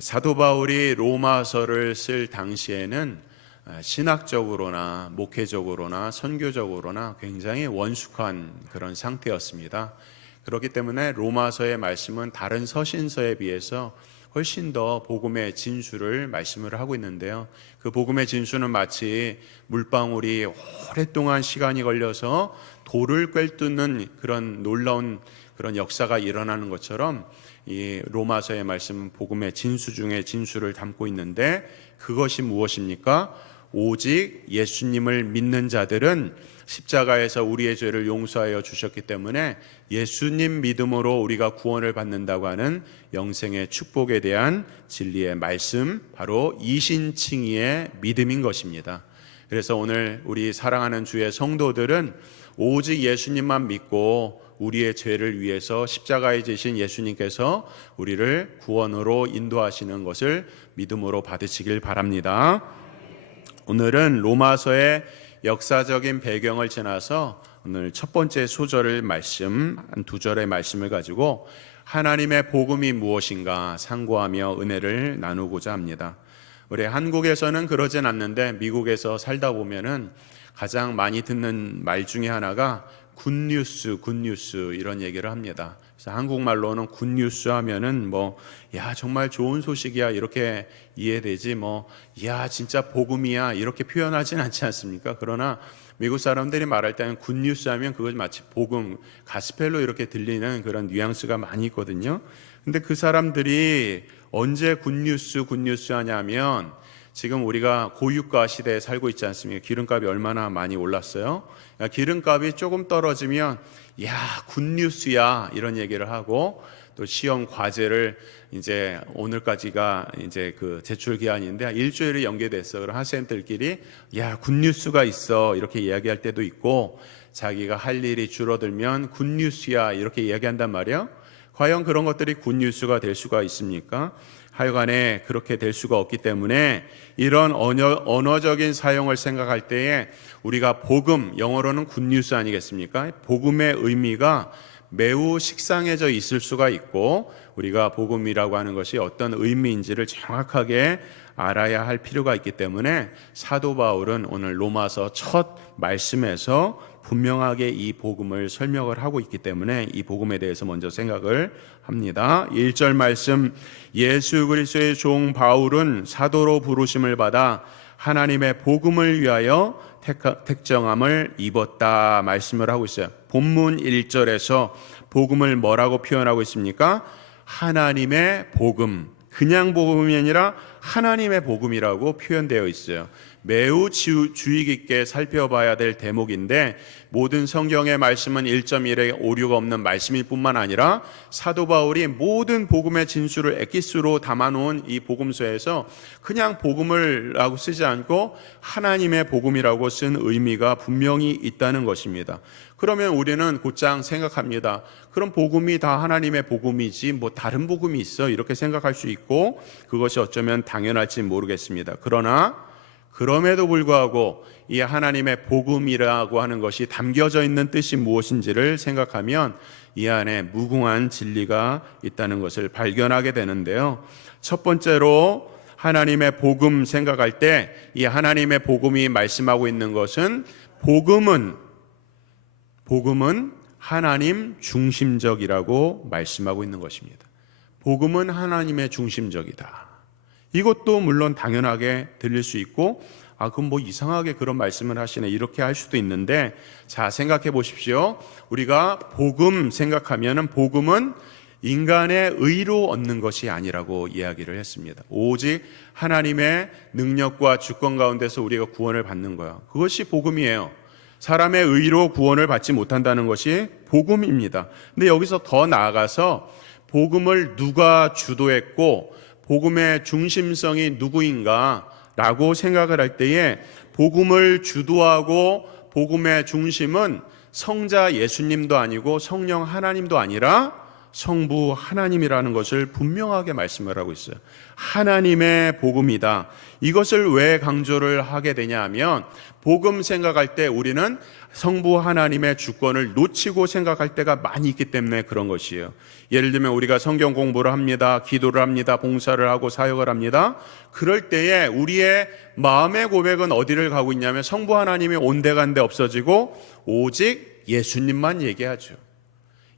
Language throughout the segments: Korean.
사도 바울이 로마서를 쓸 당시에는 신학적으로나 목회적으로나 선교적으로나 굉장히 원숙한 그런 상태였습니다. 그렇기 때문에 로마서의 말씀은 다른 서신서에 비해서 훨씬 더 복음의 진수를 말씀을 하고 있는데요. 그 복음의 진수는 마치 물방울이 오랫동안 시간이 걸려서 돌을 꿰뚫는 그런 놀라운 그런 역사가 일어나는 것처럼 이 로마서의 말씀은 복음의 진수 중에 진수를 담고 있는데, 그것이 무엇입니까? 오직 예수님을 믿는 자들은 십자가에서 우리의 죄를 용서하여 주셨기 때문에 예수님 믿음으로 우리가 구원을 받는다고 하는 영생의 축복에 대한 진리의 말씀, 바로 이신칭의의 믿음인 것입니다. 그래서 오늘 우리 사랑하는 주의 성도들은 오직 예수님만 믿고 우리의 죄를 위해서 십자가에 지신 예수님께서 우리를 구원으로 인도하시는 것을 믿음으로 받으시길 바랍니다. 오늘은 로마서의 역사적인 배경을 지나서 오늘 첫 번째 소절을 말씀, 한 두 절의 말씀을 가지고 하나님의 복음이 무엇인가 상고하며 은혜를 나누고자 합니다. 우리 한국에서는 그러진 않는데 미국에서 살다 보면은 가장 많이 듣는 말 중에 하나가 굿뉴스 이런 얘기를 합니다. 그래서 한국말로는 굿뉴스 하면은 야 정말 좋은 소식이야 이렇게 이해되지, 야 진짜 복음이야 이렇게 표현하진 않지 않습니까? 그러나 미국 사람들이 말할 때는 굿뉴스 하면 그것 마치 복음, 가스펠로 이렇게 들리는 그런 뉘앙스가 많이 있거든요. 근데 그 사람들이 언제 굿뉴스 하냐면, 지금 우리가 고유가 시대에 살고 있지 않습니까? 기름값이 얼마나 많이 올랐어요. 기름값이 조금 떨어지면 야 굿뉴스야 이런 얘기를 하고, 또 시험 과제를 이제 오늘까지가 이제 그 제출 기한인데 일주일이 연계됐어. 그럼 학생들끼리 야 굿뉴스가 있어 이렇게 이야기할 때도 있고, 자기가 할 일이 줄어들면 굿뉴스야 이렇게 이야기한단 말이에요. 과연 그런 것들이 굿뉴스가 될 수가 있습니까? 하여간에 그렇게 될 수가 없기 때문에 이런 언어적인 사용을 생각할 때에 우리가 복음, 영어로는 굿뉴스 아니겠습니까? 복음의 의미가 매우 식상해져 있을 수가 있고, 우리가 복음이라고 하는 것이 어떤 의미인지를 정확하게 알아야 할 필요가 있기 때문에 사도 바울은 오늘 로마서 첫 말씀에서 분명하게 이 복음을 설명을 하고 있기 때문에 이 복음에 대해서 먼저 생각을 합니다. 1절 말씀, 예수 그리스도의 종 바울은 사도로 부르심을 받아 하나님의 복음을 위하여 택정함을 입었다 말씀을 하고 있어요. 본문 1절에서 복음을 뭐라고 표현하고 있습니까? 하나님의 복음, 그냥 복음이 아니라 하나님의 복음이라고 표현되어 있어요. 매우 주의 깊게 살펴봐야 될 대목인데, 모든 성경의 말씀은 1.1에 오류가 없는 말씀일 뿐만 아니라 사도 바울이 모든 복음의 진수를 엑기스로 담아놓은 이 복음서에서 그냥 복음을 라고 쓰지 않고 하나님의 복음이라고 쓴 의미가 분명히 있다는 것입니다. 그러면 우리는 곧장 생각합니다. 그럼 복음이 다 하나님의 복음이지 다른 복음이 있어 이렇게 생각할 수 있고, 그것이 어쩌면 당연할지 모르겠습니다. 그러나 그럼에도 불구하고 이 하나님의 복음이라고 하는 것이 담겨져 있는 뜻이 무엇인지를 생각하면 이 안에 무궁한 진리가 있다는 것을 발견하게 되는데요. 첫 번째로 하나님의 복음 생각할 때 이 하나님의 복음이 말씀하고 있는 것은 복음은 하나님 중심적이라고 말씀하고 있는 것입니다. 복음은 하나님의 중심적이다. 이것도 물론 당연하게 들릴 수 있고, 그럼 이상하게 그런 말씀을 하시네 이렇게 할 수도 있는데, 자 생각해 보십시오. 우리가 복음 생각하면은 복음은 인간의 의로 얻는 것이 아니라고 이야기를 했습니다. 오직 하나님의 능력과 주권 가운데서 우리가 구원을 받는 거야. 그것이 복음이에요. 사람의 의로 구원을 받지 못한다는 것이 복음입니다. 근데 여기서 더 나아가서 복음을 누가 주도했고 복음의 중심성이 누구인가 라고 생각을 할 때에, 복음을 주도하고 복음의 중심은 성자 예수님도 아니고 성령 하나님도 아니라 성부 하나님이라는 것을 분명하게 말씀을 하고 있어요. 하나님의 복음이다. 이것을 왜 강조를 하게 되냐 하면 복음 생각할 때 우리는 성부 하나님의 주권을 놓치고 생각할 때가 많이 있기 때문에 그런 것이에요. 예를 들면 우리가 성경 공부를 합니다. 기도를 합니다. 봉사를 하고 사역을 합니다. 그럴 때에 우리의 마음의 고백은 어디를 가고 있냐면 성부 하나님이 온데간데 없어지고 오직 예수님만 얘기하죠.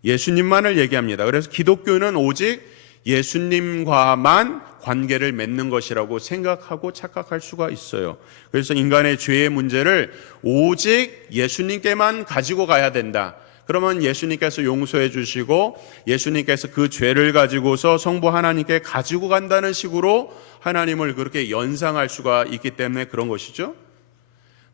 예수님만을 얘기합니다. 그래서 기독교는 오직 예수님과만 관계를 맺는 것이라고 생각하고 착각할 수가 있어요. 그래서 인간의 죄의 문제를 오직 예수님께만 가지고 가야 된다. 그러면 예수님께서 용서해 주시고 예수님께서 그 죄를 가지고서 성부 하나님께 가지고 간다는 식으로 하나님을 그렇게 연상할 수가 있기 때문에 그런 것이죠.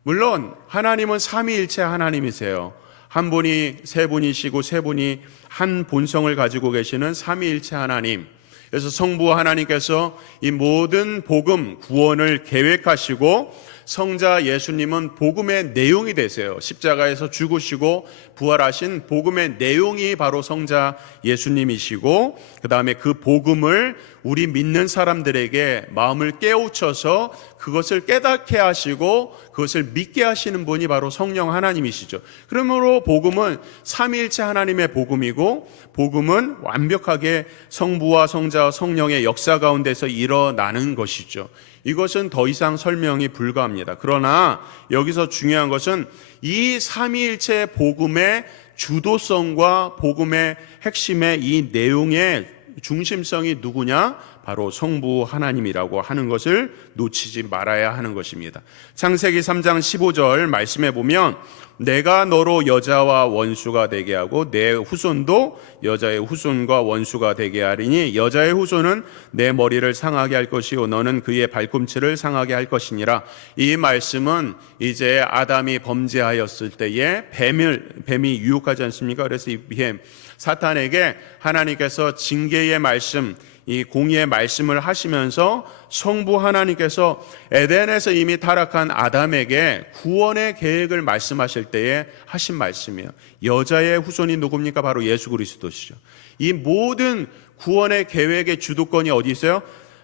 물론 하나님은 삼위일체 하나님이세요. 한 분이 세 분이시고 세 분이 한 본성을 가지고 계시는 삼위일체 하나님. 그래서 성부 하나님께서 이 모든 복음, 구원을 계획하시고 성자 예수님은 복음의 내용이 되세요. 십자가에서 죽으시고 부활하신 복음의 내용이 바로 성자 예수님이시고 그 다음에 그 복음을 우리 믿는 사람들에게 마음을 깨우쳐서 그것을 깨닫게 하시고 그것을 믿게 하시는 분이 바로 성령 하나님이시죠. 그러므로 복음은 삼위일체 하나님의 복음이고 복음은 완벽하게 성부와 성자와 성령의 역사 가운데서 일어나는 것이죠. 이것은 더 이상 설명이 불가합니다. 그러나 여기서 중요한 것은 이 삼위일체 복음의 주도성과 복음의 핵심의 이 내용의 중심성이 누구냐? 바로 성부 하나님이라고 하는 것을 놓치지 말아야 하는 것입니다. 창세기 3장 15절 말씀해 보면 내가 너로 여자와 원수가 되게 하고 내 후손도 여자의 후손과 원수가 되게 하리니 여자의 후손은 내 머리를 상하게 할 것이요 너는 그의 발꿈치를 상하게 할 것이니라. 이 말씀은 이제 아담이 범죄하였을 때에 뱀이 유혹하지 않습니까? 그래서 이 뱀 사탄에게 하나님께서 징계의 말씀, 이 공의의 말씀을 하시면서 성부 하나님께서 에덴에서 이미 타락한 아담에게 구원의 계획을 말씀하실 때에 하신 말씀이에요. 여자의 후손이 누굽니까? 바로 예수 그리스도시죠. 이 모든 구원의 계획의 주도권이 어디 있어요?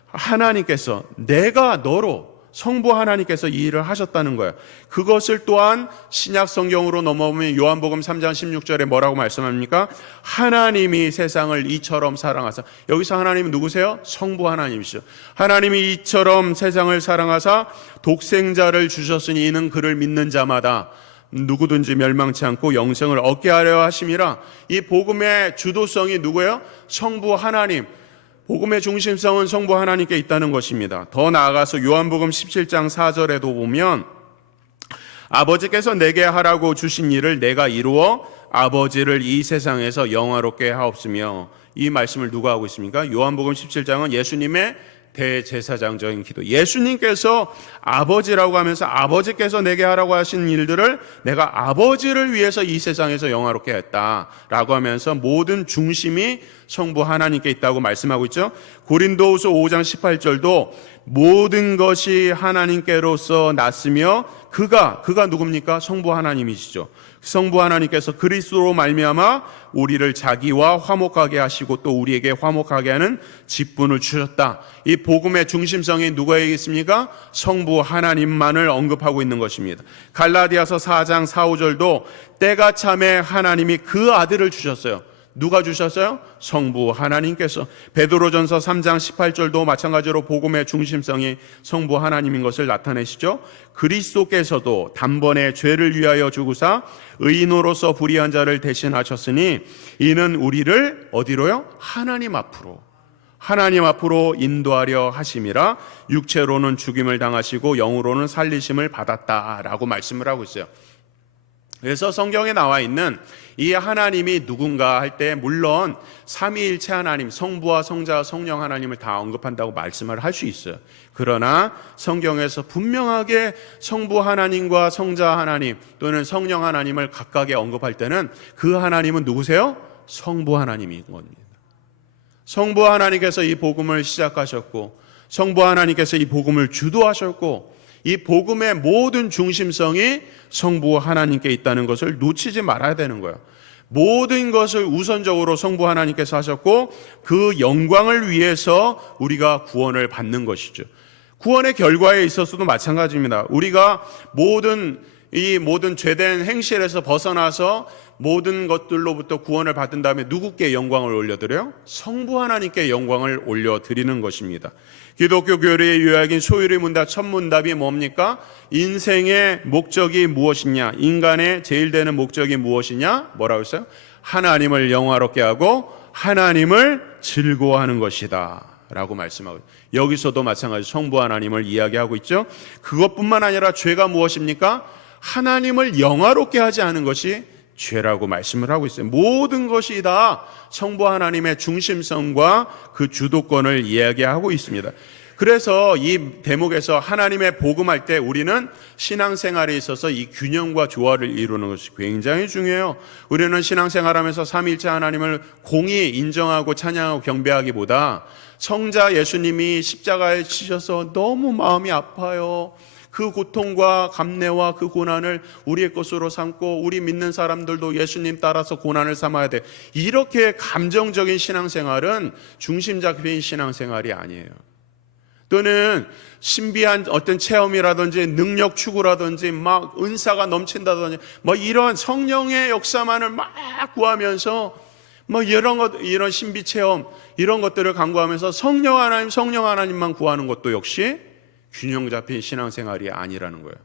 하나님께서 내가 너로 성부 하나님께서 이 일을 하셨다는 거예요. 그것을 또한 신약 성경으로 넘어오면 요한복음 3장 16절에 뭐라고 말씀합니까? 하나님이 세상을 이처럼 사랑하사. 여기서 하나님은 누구세요? 성부 하나님이시죠. 하나님이 이처럼 세상을 사랑하사 독생자를 주셨으니 이는 그를 믿는 자마다 누구든지 멸망치 않고 영생을 얻게 하려 하심이라. 이 복음의 주도성이 누구예요? 성부 하나님. 복음의 중심성은 성부 하나님께 있다는 것입니다. 더 나아가서 요한복음 17장 4절에도 보면 아버지께서 내게 하라고 주신 일을 내가 이루어 아버지를 이 세상에서 영화롭게 하옵으며. 이 말씀을 누가 하고 있습니까? 요한복음 17장은 예수님의 대제사장적인 기도. 예수님께서 아버지라고 하면서 아버지께서 내게 하라고 하신 일들을 내가 아버지를 위해서 이 세상에서 영화롭게 했다라고 하면서 모든 중심이 성부 하나님께 있다고 말씀하고 있죠. 고린도후서 5장 18절도 모든 것이 하나님께로서 났으며 그가 누굽니까? 성부 하나님이시죠. 성부 하나님께서 그리스도로 말미암아 우리를 자기와 화목하게 하시고 또 우리에게 화목하게 하는 직분을 주셨다. 이 복음의 중심성이 누구에게 있습니까? 성부 하나님만을 언급하고 있는 것입니다. 갈라디아서 4장 4, 5절도 때가 참에 하나님이 그 아들을 주셨어요. 누가 주셨어요? 성부 하나님께서. 베드로전서 3장 18절도 마찬가지로 복음의 중심성이 성부 하나님인 것을 나타내시죠. 그리스도께서도 단번에 죄를 위하여 죽으사 의인으로서 불의한 자를 대신하셨으니 이는 우리를 어디로요? 하나님 앞으로 인도하려 하심이라. 육체로는 죽임을 당하시고 영으로는 살리심을 받았다라고 말씀을 하고 있어요. 그래서 성경에 나와 있는 이 하나님이 누군가 할 때 물론 삼위일체 하나님, 성부와 성자와 성령 하나님을 다 언급한다고 말씀을 할 수 있어요. 그러나 성경에서 분명하게 성부 하나님과 성자 하나님 또는 성령 하나님을 각각에 언급할 때는 그 하나님은 누구세요? 성부 하나님인 겁니다. 성부 하나님께서 이 복음을 시작하셨고 성부 하나님께서 이 복음을 주도하셨고 이 복음의 모든 중심성이 성부 하나님께 있다는 것을 놓치지 말아야 되는 거예요. 모든 것을 우선적으로 성부 하나님께서 하셨고 그 영광을 위해서 우리가 구원을 받는 것이죠. 구원의 결과에 있어서도 마찬가지입니다. 우리가 모든 죄된 행실에서 벗어나서 모든 것들로부터 구원을 받은 다음에 누구께 영광을 올려드려요? 성부 하나님께 영광을 올려드리는 것입니다. 기독교 교리의 요약인 소유리 문답 첫 문답이 뭡니까? 인생의 목적이 무엇이냐? 인간의 제일 되는 목적이 무엇이냐? 뭐라고 했어요? 하나님을 영화롭게 하고 하나님을 즐거워하는 것이다 라고 말씀하고, 여기서도 마찬가지로 성부 하나님을 이야기하고 있죠. 그것뿐만 아니라 죄가 무엇입니까? 하나님을 영화롭게 하지 않은 것이 죄라고 말씀을 하고 있어요. 모든 것이 다 성부 하나님의 중심성과 그 주도권을 이야기하고 있습니다. 그래서 이 대목에서 하나님의 복음할 때 우리는 신앙생활에 있어서 이 균형과 조화를 이루는 것이 굉장히 중요해요. 우리는 신앙생활하면서 삼위일체 하나님을 공히 인정하고 찬양하고 경배하기보다 성자 예수님이 십자가에 치셔서 너무 마음이 아파요. 그 고통과 감내와 그 고난을 우리의 것으로 삼고 우리 믿는 사람들도 예수님 따라서 고난을 삼아야 돼. 이렇게 감정적인 신앙생활은 중심 잡힌 신앙생활이 아니에요. 또는 신비한 어떤 체험이라든지 능력 추구라든지 막 은사가 넘친다든지 뭐 이런 성령의 역사만을 막 구하면서 뭐 이런 신비 체험 이런 것들을 강구하면서 성령 하나님만 구하는 것도 역시 균형 잡힌 신앙생활이 아니라는 거예요.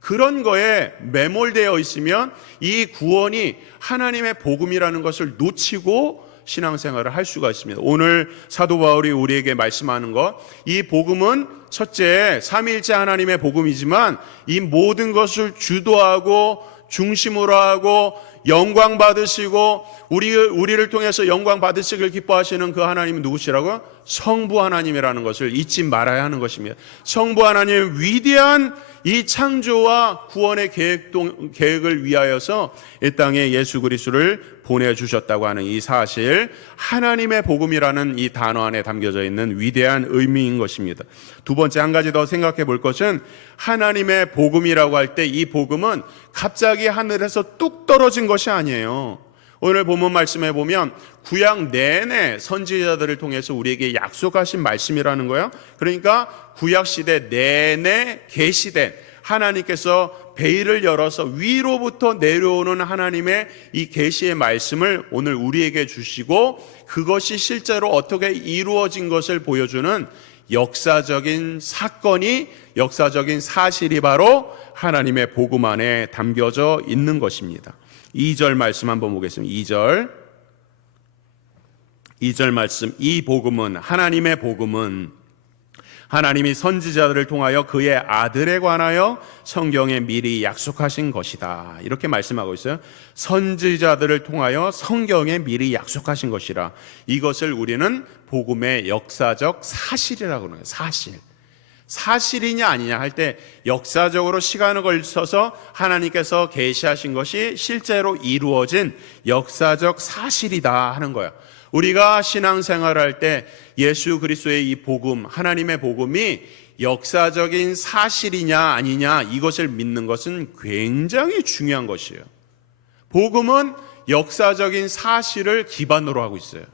그런 거에 매몰되어 있으면 이 구원이 하나님의 복음이라는 것을 놓치고 신앙생활을 할 수가 있습니다. 오늘 사도 바울이 우리에게 말씀하는 것, 이 복음은 첫째 삼위일체 하나님의 복음이지만 이 모든 것을 주도하고 중심으로 하고 영광 받으시고 우리를 통해서 영광 받으시길 기뻐하시는 그 하나님은 누구시라고요? 성부 하나님이라는 것을 잊지 말아야 하는 것입니다. 성부 하나님의 위대한 이 창조와 구원의 계획을 위하여서 이 땅에 예수 그리스도를 보내주셨다고 하는 이 사실, 하나님의 복음이라는 이 단어 안에 담겨져 있는 위대한 의미인 것입니다. 두 번째, 한 가지 더 생각해 볼 것은 하나님의 복음이라고 할 때 이 복음은 갑자기 하늘에서 뚝 떨어진 것이 아니에요. 오늘 본문 말씀에 보면 구약 내내 선지자들을 통해서 우리에게 약속하신 말씀이라는 거예요. 그러니까 구약 시대 내내 계시된 하나님께서 베일을 열어서 위로부터 내려오는 하나님의 이 계시의 말씀을 오늘 우리에게 주시고 그것이 실제로 어떻게 이루어진 것을 보여주는 역사적인 사건이, 역사적인 사실이 바로 하나님의 복음 안에 담겨져 있는 것입니다. 2절 말씀 한번 보겠습니다. 2절 말씀, 이 복음은, 하나님의 복음은 하나님이 선지자들을 통하여 그의 아들에 관하여 성경에 미리 약속하신 것이다. 이렇게 말씀하고 있어요. 선지자들을 통하여 성경에 미리 약속하신 것이라. 이것을 우리는 복음의 역사적 사실이라고 하는 거예요. 사실이냐 아니냐 할 때 역사적으로 시간을 걸쳐서 하나님께서 계시하신 것이 실제로 이루어진 역사적 사실이다 하는 거예요. 우리가 신앙생활할 때 예수 그리스도의 이 복음, 하나님의 복음이 역사적인 사실이냐 아니냐 이것을 믿는 것은 굉장히 중요한 것이에요. 복음은 역사적인 사실을 기반으로 하고 있어요.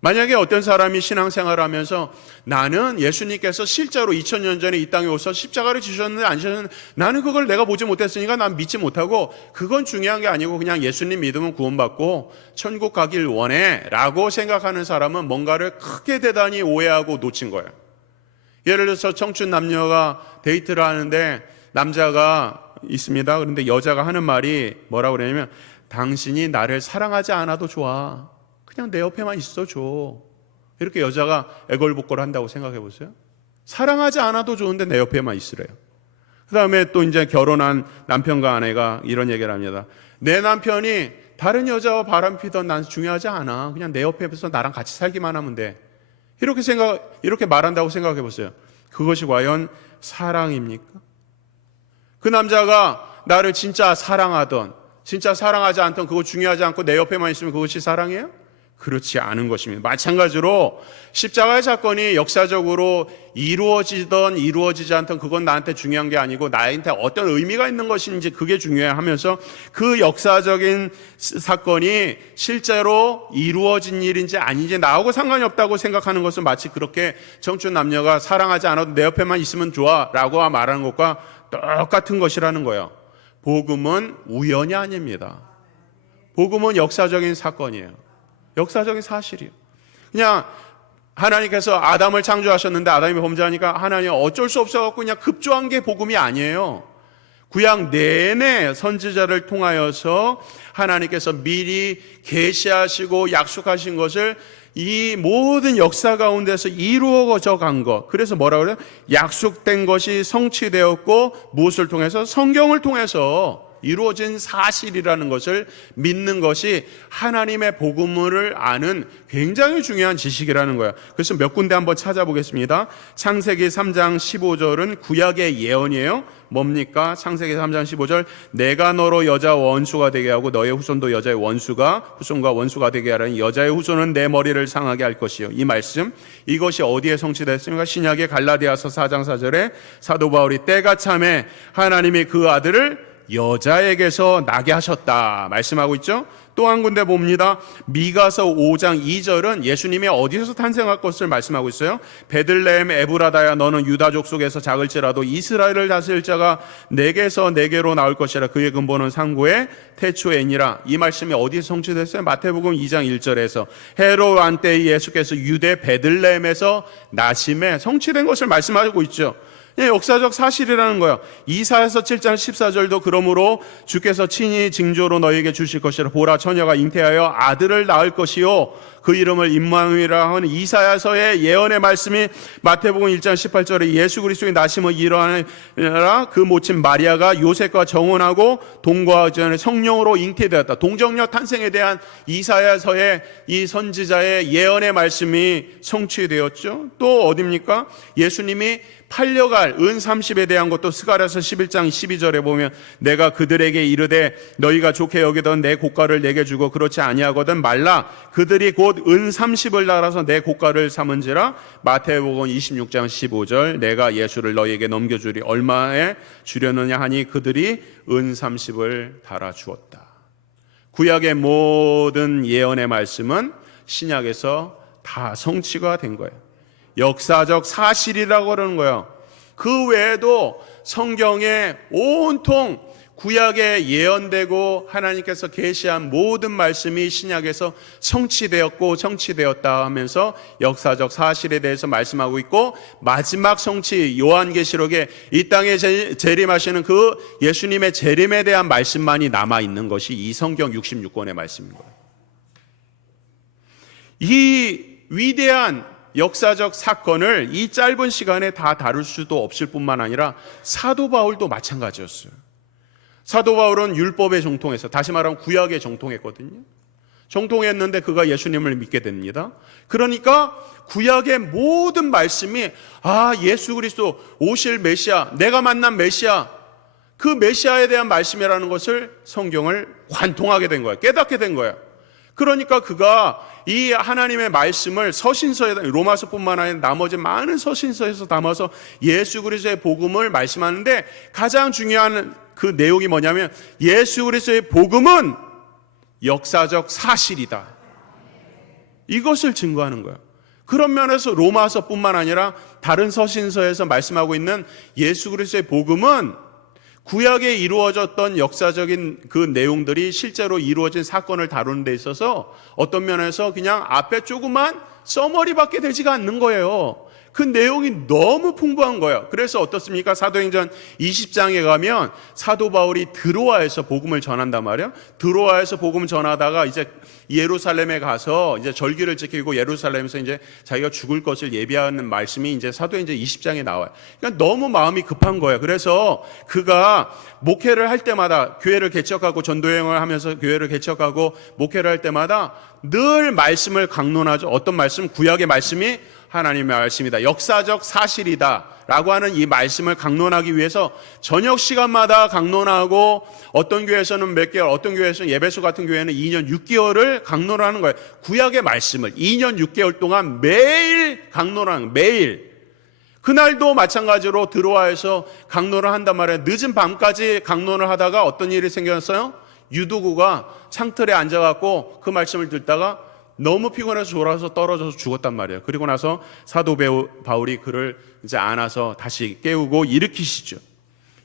만약에 어떤 사람이 신앙생활을 하면서 나는 예수님께서 실제로 2000년 전에 이 땅에 오셔서 십자가를 지셨는데 안 지셨는데 나는 그걸 내가 보지 못했으니까 난 믿지 못하고 그건 중요한 게 아니고 그냥 예수님 믿으면 구원받고 천국 가길 원해 라고 생각하는 사람은 뭔가를 크게 대단히 오해하고 놓친 거예요. 예를 들어서 청춘 남녀가 데이트를 하는데 남자가 있습니다. 그런데 여자가 하는 말이 뭐라고 그러냐면 당신이 나를 사랑하지 않아도 좋아. 그냥 내 옆에만 있어줘. 이렇게 여자가 애걸복걸 한다고 생각해 보세요. 사랑하지 않아도 좋은데 내 옆에만 있으래요. 그 다음에 또 이제 결혼한 남편과 아내가 이런 얘기를 합니다. 내 남편이 다른 여자와 바람 피던 난 중요하지 않아. 그냥 내 옆에서 나랑 같이 살기만 하면 돼. 이렇게 말한다고 생각해 보세요. 그것이 과연 사랑입니까? 그 남자가 나를 진짜 사랑하던, 진짜 사랑하지 않던, 그거 중요하지 않고 내 옆에만 있으면 그것이 사랑이에요? 그렇지 않은 것입니다. 마찬가지로 십자가의 사건이 역사적으로 이루어지던 이루어지지 않던 그건 나한테 중요한 게 아니고 나한테 어떤 의미가 있는 것인지 그게 중요하면서 그 역사적인 사건이 실제로 이루어진 일인지 아닌지 나하고 상관이 없다고 생각하는 것은 마치 그렇게 청춘 남녀가 사랑하지 않아도 내 옆에만 있으면 좋아 라고 말하는 것과 똑같은 것이라는 거예요. 복음은 우연이 아닙니다. 복음은 역사적인 사건이에요. 역사적인 사실이에요. 그냥 하나님께서 아담을 창조하셨는데 아담이 범죄하니까 하나님 어쩔 수 없어갖고 그냥 급조한 게 복음이 아니에요. 구약 내내 선지자를 통하여서 하나님께서 미리 계시하시고 약속하신 것을 이 모든 역사 가운데서 이루어져 간 것. 그래서 뭐라고 그래요? 약속된 것이 성취되었고 무엇을 통해서? 성경을 통해서 이루어진 사실이라는 것을 믿는 것이 하나님의 복음을 아는 굉장히 중요한 지식이라는 거예요. 그래서 몇 군데 한번 찾아보겠습니다. 창세기 3장 15절은 구약의 예언이에요. 뭡니까? 창세기 3장 15절 내가 너로 여자 원수가 되게 하고 너의 후손도 여자의 후손과 원수가 되게 하라니 여자의 후손은 내 머리를 상하게 할 것이요. 이 말씀 이것이 어디에 성취됐습니까? 신약의 갈라디아서 4장 4절에 사도 바울이 때가 참에 하나님이 그 아들을 여자에게서 나게 하셨다 말씀하고 있죠. 또 한 군데 봅니다. 미가서 5장 2절은 예수님이 어디서 탄생할 것을 말씀하고 있어요. 베들레헴 에브라다야 너는 유다족 속에서 작을지라도 이스라엘을 다스릴 자가 내게서 내게로 나올 것이라 그의 근본은 상고의 태초에니라. 이 말씀이 어디서 성취됐어요? 마태복음 2장 1절에서 헤롯 왕 때 예수께서 유대 베들레헴에서 나심에 성취된 것을 말씀하고 있죠. 역사적 사실이라는 거예요. 이사야서 7장 14절도 그러므로 주께서 친히 징조로 너에게 주실 것이라 보라 처녀가 잉태하여 아들을 낳을 것이요 그 이름을 임마누엘이라 하는 이사야서의 예언의 말씀이 마태복음 1장 18절에 예수 그리스도의 나심을 이뤄하라 그 모친 마리아가 요셉과 정혼하고 동거하기 전에 성령으로 잉태되었다. 동정녀 탄생에 대한 이사야서의 이 선지자의 예언의 말씀이 성취되었죠. 또 어디입니까? 예수님이 팔려갈 은 30에 대한 것도 스가랴서 11장 12절에 보면 내가 그들에게 이르되 너희가 좋게 여기던 내 고가를 내게 주고 그렇지 아니하거든 말라 그들이 곧 은 30을 날아서 내 고가를 삼은지라. 마태복음 26장 15절 내가 예수를 너희에게 넘겨주리 얼마에 주려느냐 하니 그들이 은 30을 달아 주었다. 구약의 모든 예언의 말씀은 신약에서 다 성취가 된 거예요. 역사적 사실이라고 그러는 거예요. 그 외에도 성경에 온통 구약에 예언되고 하나님께서 계시한 모든 말씀이 신약에서 성취되었고 성취되었다 하면서 역사적 사실에 대해서 말씀하고 있고 마지막 성취 요한계시록에 이 땅에 재림하시는 그 예수님의 재림에 대한 말씀만이 남아있는 것이 이 성경 66권의 말씀인 거예요. 이 위대한 역사적 사건을 이 짧은 시간에 다 다룰 수도 없을 뿐만 아니라 사도 바울도 마찬가지였어요. 사도 바울은 율법에 정통해서 다시 말하면 구약에 정통했거든요. 정통했는데 그가 예수님을 믿게 됩니다. 그러니까 구약의 모든 말씀이 예수 그리스도 오실 메시아, 내가 만난 메시아, 그 메시아에 대한 말씀이라는 것을 성경을 관통하게 된 거예요. 깨닫게 된 거예요. 그러니까 그가 이 하나님의 말씀을 서신서에 로마서뿐만 아니라 나머지 많은 서신서에서 담아서 예수 그리스도의 복음을 말씀하는데 가장 중요한 그 내용이 뭐냐면 예수 그리스도의 복음은 역사적 사실이다. 이것을 증거하는 거예요. 그런 면에서 로마서뿐만 아니라 다른 서신서에서 말씀하고 있는 예수 그리스도의 복음은 구약에 이루어졌던 역사적인 그 내용들이 실제로 이루어진 사건을 다루는 데 있어서 어떤 면에서 그냥 앞에 조그만 써머리밖에 되지가 않는 거예요. 그 내용이 너무 풍부한 거예요. 그래서 어떻습니까? 사도행전 20장에 가면 사도 바울이 드로아에서 복음을 전한단 말이에요. 드로아에서 복음을 전하다가 이제 예루살렘에 가서 이제 절기를 지키고 예루살렘에서 이제 자기가 죽을 것을 예비하는 말씀이 이제 사도행전 20장에 나와요. 그러니까 너무 마음이 급한 거예요. 그래서 그가 목회를 할 때마다 교회를 개척하고 전도여행을 하면서 교회를 개척하고 목회를 할 때마다 늘 말씀을 강론하죠. 어떤 말씀? 구약의 말씀이 하나님의 말씀이다, 역사적 사실이다 라고 하는 이 말씀을 강론하기 위해서 저녁 시간마다 강론하고, 어떤 교회에서는 몇 개월, 어떤 교회에서는 예배소 같은 교회는 2년 6개월을 강론하는 거예요. 구약의 말씀을 2년 6개월 동안 매일 강론하는 거예요. 매일. 그날도 마찬가지로 들어와서 강론을 한단 말이에요. 늦은 밤까지 강론을 하다가 어떤 일이 생겼어요? 유두구가 창틀에 앉아갖고 그 말씀을 듣다가 너무 피곤해서 졸아서 떨어져서 죽었단 말이에요. 그리고 나서 사도 바울이 그를 이제 안아서 다시 깨우고 일으키시죠.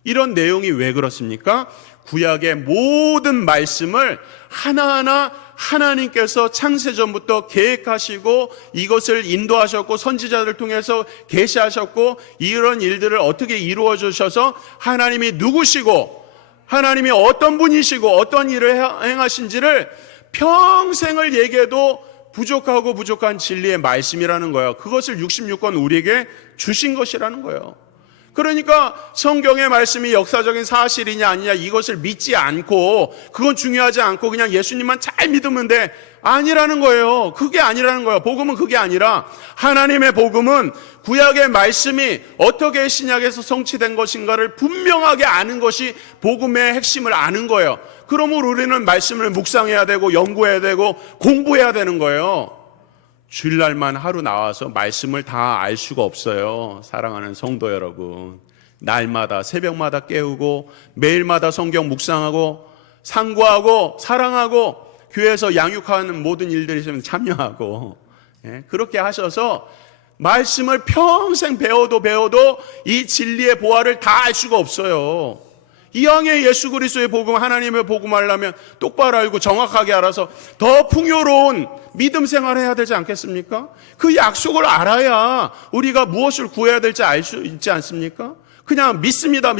이런 내용이 왜 그렇습니까? 구약의 모든 말씀을 하나하나 하나님께서 창세전부터 계획하시고 이것을 인도하셨고 선지자들을 통해서 계시하셨고, 이런 일들을 어떻게 이루어 주셔서 하나님이 누구시고 하나님이 어떤 분이시고 어떤 일을 행하신지를 평생을 얘기해도 부족하고 부족한 진리의 말씀이라는 거예요. 그것을 66권 우리에게 주신 것이라는 거예요. 그러니까 성경의 말씀이 역사적인 사실이냐 아니냐 이것을 믿지 않고, 그건 중요하지 않고 그냥 예수님만 잘 믿으면 돼, 아니라는 거예요. 그게 아니라는 거예요. 복음은 그게 아니라, 하나님의 복음은 구약의 말씀이 어떻게 신약에서 성취된 것인가를 분명하게 아는 것이 복음의 핵심을 아는 거예요. 그러므로 우리는 말씀을 묵상해야 되고 연구해야 되고 공부해야 되는 거예요. 주일날만 하루 나와서 말씀을 다 알 수가 없어요. 사랑하는 성도 여러분, 날마다 새벽마다 깨우고 매일마다 성경 묵상하고 상고하고 사랑하고 교회에서 양육하는 모든 일들이 있으면 참여하고, 그렇게 하셔서 말씀을 평생 배워도 이 진리의 보화를 다 알 수가 없어요. 이왕에 예수 그리스도의 복음, 하나님의 복음 하려면 똑바로 알고 정확하게 알아서 더 풍요로운 믿음 생활을 해야 되지 않겠습니까? 그 약속을 알아야 우리가 무엇을 구해야 될지 알 수 있지 않습니까? 그냥 믿습니다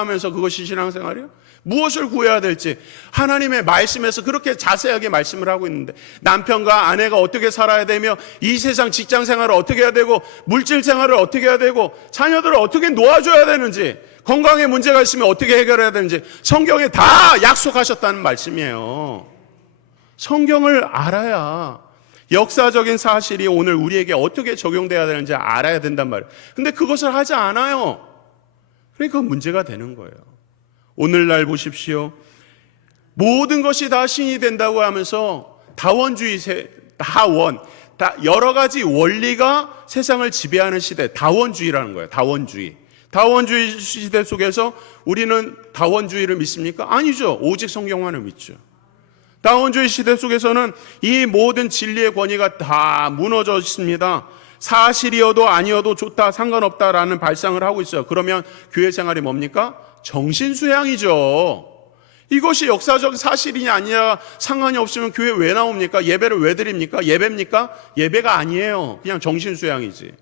하면서 그것이 신앙생활이에요? 무엇을 구해야 될지 하나님의 말씀에서 그렇게 자세하게 말씀을 하고 있는데, 남편과 아내가 어떻게 살아야 되며 이 세상 직장 생활을 어떻게 해야 되고 물질 생활을 어떻게 해야 되고 자녀들을 어떻게 놓아줘야 되는지, 건강에 문제가 있으면 어떻게 해결해야 되는지 성경에 다 약속하셨다는 말씀이에요. 성경을 알아야 역사적인 사실이 오늘 우리에게 어떻게 적용돼야 되는지 알아야 된단 말이에요. 근데 그것을 하지 않아요. 그러니까 문제가 되는 거예요. 오늘날 보십시오. 모든 것이 다 신이 된다고 하면서 다원주의, 여러 가지 원리가 세상을 지배하는 시대, 다원주의라는 거예요. 다원주의 시대 속에서 우리는 다원주의를 믿습니까? 아니죠. 오직 성경만을 믿죠. 다원주의 시대 속에서는 이 모든 진리의 권위가 다 무너져 있습니다. 사실이어도 아니어도 좋다, 상관없다라는 발상을 하고 있어요. 그러면 교회 생활이 뭡니까? 정신수양이죠. 이것이 역사적 사실이냐 아니냐 상관이 없으면 교회 왜 나옵니까? 예배를 왜 드립니까? 예배입니까? 예배가 아니에요. 그냥 정신수양이지.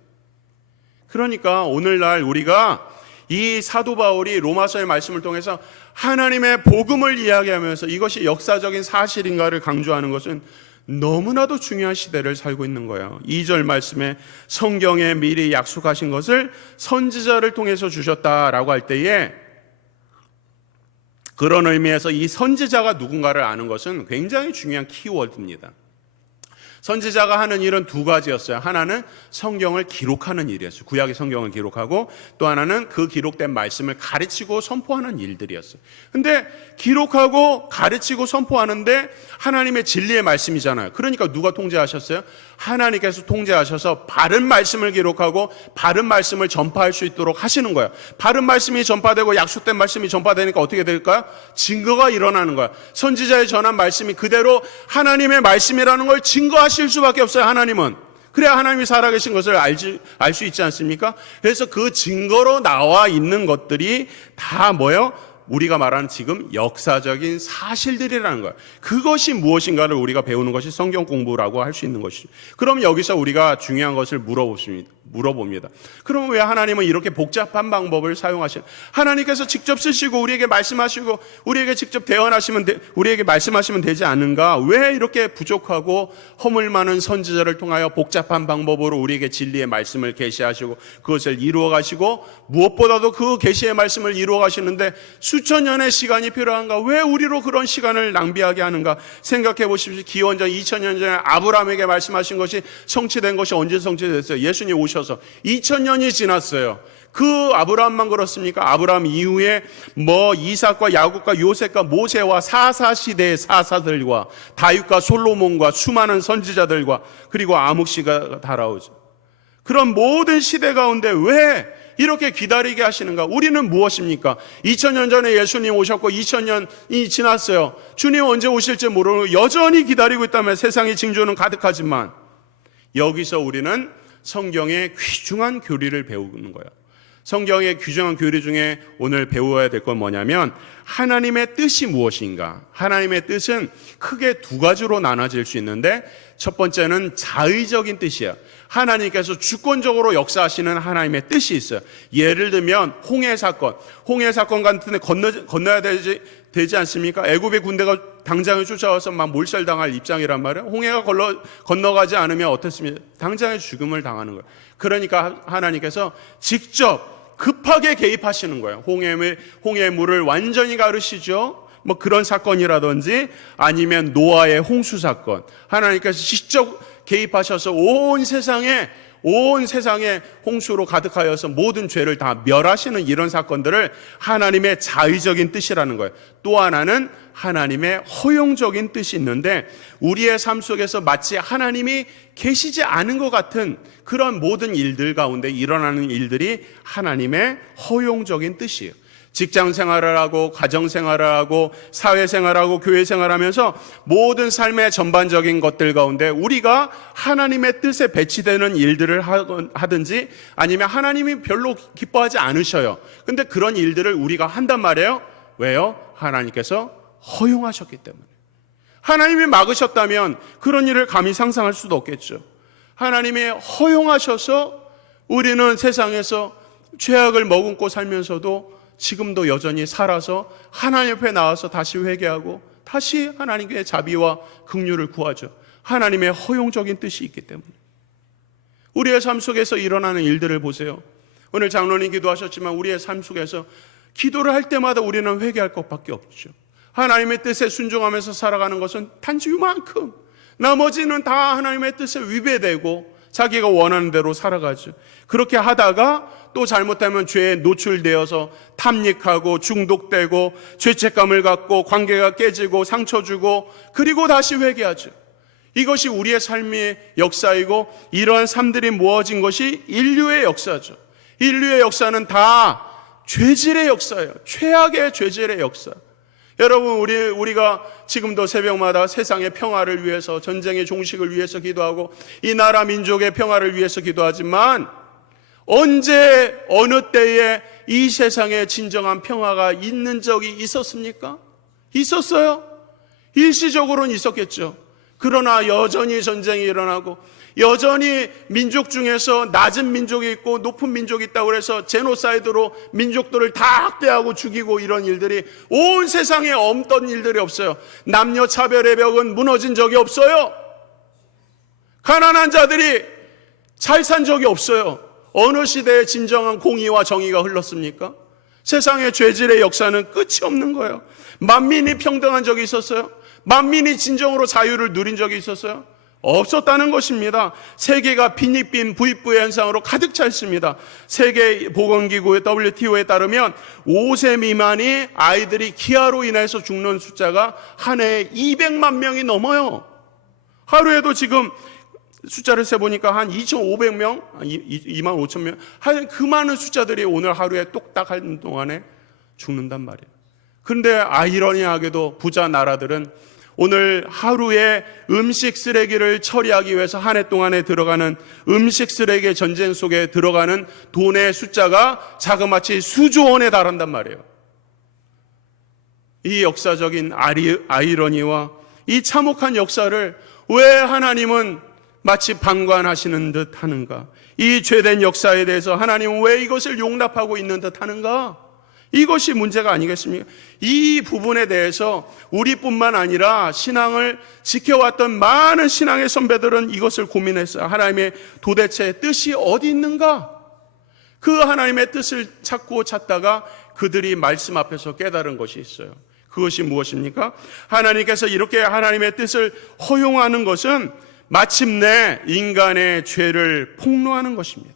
그러니까 오늘날 우리가 이 사도 바울이 로마서의 말씀을 통해서 하나님의 복음을 이야기하면서 이것이 역사적인 사실인가를 강조하는 것은 너무나도 중요한 시대를 살고 있는 거예요. 2절 말씀에 성경에 미리 약속하신 것을 선지자를 통해서 주셨다라고 할 때에, 그런 의미에서 이 선지자가 누군가를 아는 것은 굉장히 중요한 키워드입니다. 선지자가 하는 일은 두 가지였어요. 하나는 성경을 기록하는 일이었어요. 구약의 성경을 기록하고, 또 하나는 그 기록된 말씀을 가르치고 선포하는 일들이었어요. 근데 기록하고 가르치고 선포하는데 하나님의 진리의 말씀이잖아요. 그러니까 누가 통제하셨어요? 하나님께서 통제하셔서 바른 말씀을 기록하고 바른 말씀을 전파할 수 있도록 하시는 거예요. 바른 말씀이 전파되고 약속된 말씀이 전파되니까 어떻게 될까요? 증거가 일어나는 거예요. 선지자의 전한 말씀이 그대로 하나님의 말씀이라는 걸 증거하실 수밖에 없어요. 하나님은. 그래야 하나님이 살아계신 것을 알 수 있지 않습니까? 그래서 그 증거로 나와 있는 것들이 다 뭐예요? 우리가 말하는 지금 역사적인 사실들이라는 거예요. 그것이 무엇인가를 우리가 배우는 것이 성경 공부라고 할 수 있는 것이죠. 그럼 여기서 우리가 중요한 것을 물어봅니다. 물어봅니다. 그럼 왜 하나님은 이렇게 복잡한 방법을 사용하시는? 하나님께서 직접 쓰시고 우리에게 말씀하시고 우리에게 직접 대언하시면 우리에게 말씀하시면 되지 않은가? 왜 이렇게 부족하고 허물 많은 선지자를 통하여 복잡한 방법으로 우리에게 진리의 말씀을 계시하시고 그것을 이루어 가시고 무엇보다도 그 계시의 말씀을 이루어 가시는데 수천 년의 시간이 필요한가? 왜 우리로 그런 시간을 낭비하게 하는가? 생각해 보십시오. 기원전 2000년 전에 아브라함에게 말씀하신 것이 성취된 것이 언제 성취됐어요? 예수님 오셔서 2000년이 지났어요. 그 아브라함만 그렇습니까? 아브라함 이후에 이삭과 야곱과 요셉과 모세와 사사시대의 사사들과 다윗과 솔로몬과 수많은 선지자들과 그리고 암흑시가 달아오죠. 그런 모든 시대 가운데 왜 이렇게 기다리게 하시는가? 우리는 무엇입니까? 2000년 전에 예수님 오셨고 2000년이 지났어요. 주님 언제 오실지 모르고 여전히 기다리고 있다면 세상의 징조는 가득하지만 여기서 우리는 성경의 귀중한 교리를 배우는 거예요. 성경의 귀중한 교리 중에 오늘 배워야 될 건 뭐냐면 하나님의 뜻이 무엇인가? 하나님의 뜻은 크게 두 가지로 나눠질 수 있는데 첫 번째는 자의적인 뜻이에요. 하나님께서 주권적으로 역사하시는 하나님의 뜻이 있어요. 예를 들면 홍해 사건 같은데 건너야 되지 않습니까? 애굽의 군대가 당장에 쫓아와서 막 몰살당할 입장이란 말이에요. 홍해가 건너가지 않으면 어떻습니까? 당장에 죽음을 당하는 거예요. 그러니까 하나님께서 직접 급하게 개입하시는 거예요. 홍해의 물을 완전히 가르시죠. 그런 사건이라든지 아니면 노아의 홍수 사건. 하나님께서 직접 개입하셔서 온 세상에 홍수로 가득하여서 모든 죄를 다 멸하시는 이런 사건들을 하나님의 자의적인 뜻이라는 거예요. 또 하나는 하나님의 허용적인 뜻이 있는데 우리의 삶 속에서 마치 하나님이 계시지 않은 것 같은 그런 모든 일들 가운데 일어나는 일들이 하나님의 허용적인 뜻이에요. 직장 생활을 하고 가정 생활을 하고 사회 생활하고 교회 생활하면서 모든 삶의 전반적인 것들 가운데 우리가 하나님의 뜻에 배치되는 일들을 하든지 아니면 하나님이 별로 기뻐하지 않으셔요. 근데 그런 일들을 우리가 한단 말이에요. 왜요? 하나님께서 허용하셨기 때문에. 하나님이 막으셨다면 그런 일을 감히 상상할 수도 없겠죠. 하나님이 허용하셔서 우리는 세상에서 죄악을 머금고 살면서도 지금도 여전히 살아서 하나님 옆에 나와서 다시 회개하고 다시 하나님의 자비와 긍휼을 구하죠. 하나님의 허용적인 뜻이 있기 때문에. 우리의 삶 속에서 일어나는 일들을 보세요. 오늘 장로님 기도하셨지만 우리의 삶 속에서 기도를 할 때마다 우리는 회개할 것밖에 없죠. 하나님의 뜻에 순종하면서 살아가는 것은 단지 이만큼, 나머지는 다 하나님의 뜻에 위배되고 자기가 원하는 대로 살아가죠. 그렇게 하다가 또 잘못하면 죄에 노출되어서 탐닉하고 중독되고 죄책감을 갖고 관계가 깨지고 상처 주고 그리고 다시 회개하죠. 이것이 우리의 삶의 역사이고 이러한 삶들이 모아진 것이 인류의 역사죠. 인류의 역사는 다 죄질의 역사예요. 최악의 죄질의 역사. 여러분 우리가 지금도 새벽마다 세상의 평화를 위해서 전쟁의 종식을 위해서 기도하고 이 나라 민족의 평화를 위해서 기도하지만 언제 어느 때에 이 세상에 진정한 평화가 있는 적이 있었습니까? 있었어요. 일시적으로는 있었겠죠. 그러나 여전히 전쟁이 일어나고 여전히 민족 중에서 낮은 민족이 있고 높은 민족이 있다고 해서 제노사이드로 민족들을 다 학대하고 죽이고 이런 일들이 온 세상에 없던 일들이 없어요. 남녀 차별의 벽은 무너진 적이 없어요. 가난한 자들이 잘 산 적이 없어요. 어느 시대에 진정한 공의와 정의가 흘렀습니까? 세상의 죄질의 역사는 끝이 없는 거예요. 만민이 평등한 적이 있었어요? 만민이 진정으로 자유를 누린 적이 있었어요? 없었다는 것입니다. 세계가 빈익빈 부익부의 현상으로 가득 차 있습니다. 세계보건기구 WTO에 따르면 5세 미만이 아이들이 기아로 인해서 죽는 숫자가 한 해에 200만 명이 넘어요. 하루에도 지금 숫자를 세보니까 한 2,500명, 2만 5천 명, 하여튼 그 많은 숫자들이 오늘 하루에 똑딱 하는 동안에 죽는단 말이에요. 그런데 아이러니하게도 부자 나라들은 오늘 하루에 음식 쓰레기를 처리하기 위해서 한 해 동안에 들어가는 음식 쓰레기 전쟁 속에 들어가는 돈의 숫자가 자그마치 수조 원에 달한단 말이에요. 이 역사적인 아이러니와 이 참혹한 역사를 왜 하나님은 마치 방관하시는 듯 하는가? 이 죄된 역사에 대해서 하나님은 왜 이것을 용납하고 있는 듯 하는가? 이것이 문제가 아니겠습니까? 이 부분에 대해서 우리뿐만 아니라 신앙을 지켜왔던 많은 신앙의 선배들은 이것을 고민했어요. 하나님의 도대체 뜻이 어디 있는가? 그 하나님의 뜻을 찾다가 그들이 말씀 앞에서 깨달은 것이 있어요. 그것이 무엇입니까? 하나님께서 이렇게 하나님의 뜻을 허용하는 것은 마침내 인간의 죄를 폭로하는 것입니다.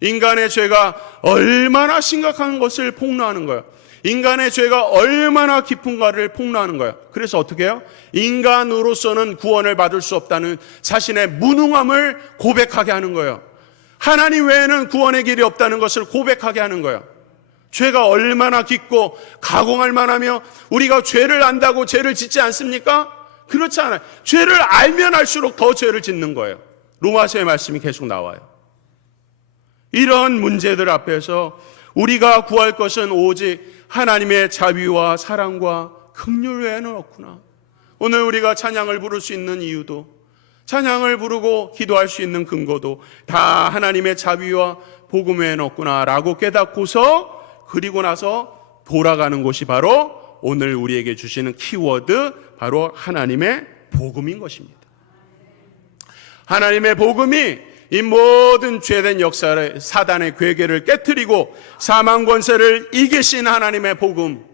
인간의 죄가 얼마나 심각한 것을 폭로하는 거예요. 인간의 죄가 얼마나 깊은가를 폭로하는 거예요. 그래서 어떻게 해요? 인간으로서는 구원을 받을 수 없다는 자신의 무능함을 고백하게 하는 거예요. 하나님 외에는 구원의 길이 없다는 것을 고백하게 하는 거예요. 죄가 얼마나 깊고 가공할 만하며 우리가 죄를 안다고 죄를 짓지 않습니까? 그렇지 않아요. 죄를 알면 알수록 더 죄를 짓는 거예요. 로마서의 말씀이 계속 나와요. 이런 문제들 앞에서 우리가 구할 것은 오직 하나님의 자비와 사랑과 긍휼 외에는 없구나. 오늘 우리가 찬양을 부를 수 있는 이유도, 찬양을 부르고 기도할 수 있는 근거도 다 하나님의 자비와 복음 외에는 없구나라고 깨닫고서 그리고 나서 돌아가는 곳이 바로 오늘 우리에게 주시는 키워드, 바로 하나님의 복음인 것입니다. 하나님의 복음이 이 모든 죄된 역사를, 사단의 괴계를 깨트리고 사망 권세를 이기신 하나님의 복음,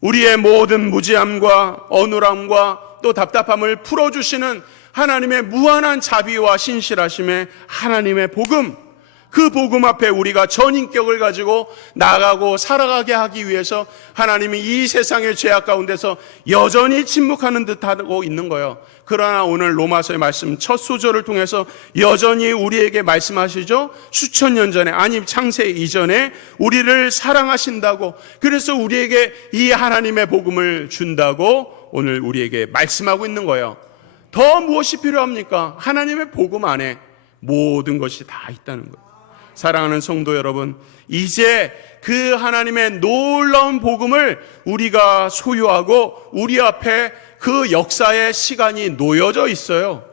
우리의 모든 무지함과 어눌함과 또 답답함을 풀어주시는 하나님의 무한한 자비와 신실하심의 하나님의 복음, 그 복음 앞에 우리가 전인격을 가지고 나아가고 살아가게 하기 위해서 하나님이 이 세상의 죄악 가운데서 여전히 침묵하는 듯하고 있는 거예요. 그러나 오늘 로마서의 말씀 첫 소절을 통해서 여전히 우리에게 말씀하시죠. 수천 년 전에, 아니 창세 이전에 우리를 사랑하신다고, 그래서 우리에게 이 하나님의 복음을 준다고 오늘 우리에게 말씀하고 있는 거예요. 더 무엇이 필요합니까? 하나님의 복음 안에 모든 것이 다 있다는 거예요. 사랑하는 성도 여러분, 이제 그 하나님의 놀라운 복음을 우리가 소유하고 우리 앞에 그 역사의 시간이 놓여져 있어요.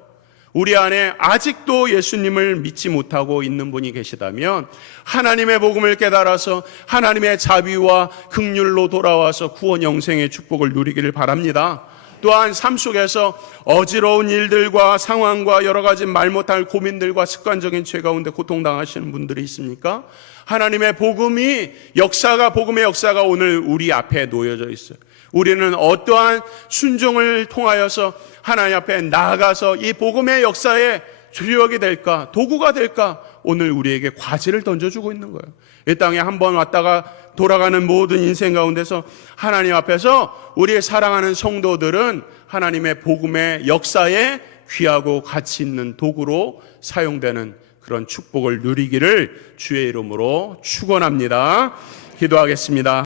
우리 안에 아직도 예수님을 믿지 못하고 있는 분이 계시다면 하나님의 복음을 깨달아서 하나님의 자비와 긍휼로 돌아와서 구원 영생의 축복을 누리기를 바랍니다. 또한 삶 속에서 어지러운 일들과 상황과 여러 가지 말 못할 고민들과 습관적인 죄 가운데 고통당하시는 분들이 있습니까? 하나님의 복음의 역사가 오늘 우리 앞에 놓여져 있어요. 우리는 어떠한 순종을 통하여서 하나님 앞에 나아가서 이 복음의 역사에 주력이 될까, 도구가 될까, 오늘 우리에게 과제를 던져주고 있는 거예요. 이 땅에 한번 왔다가 돌아가는 모든 인생 가운데서 하나님 앞에서 우리의 사랑하는 성도들은 하나님의 복음의 역사에 귀하고 가치 있는 도구로 사용되는 그런 축복을 누리기를 주의 이름으로 축원합니다. 기도하겠습니다.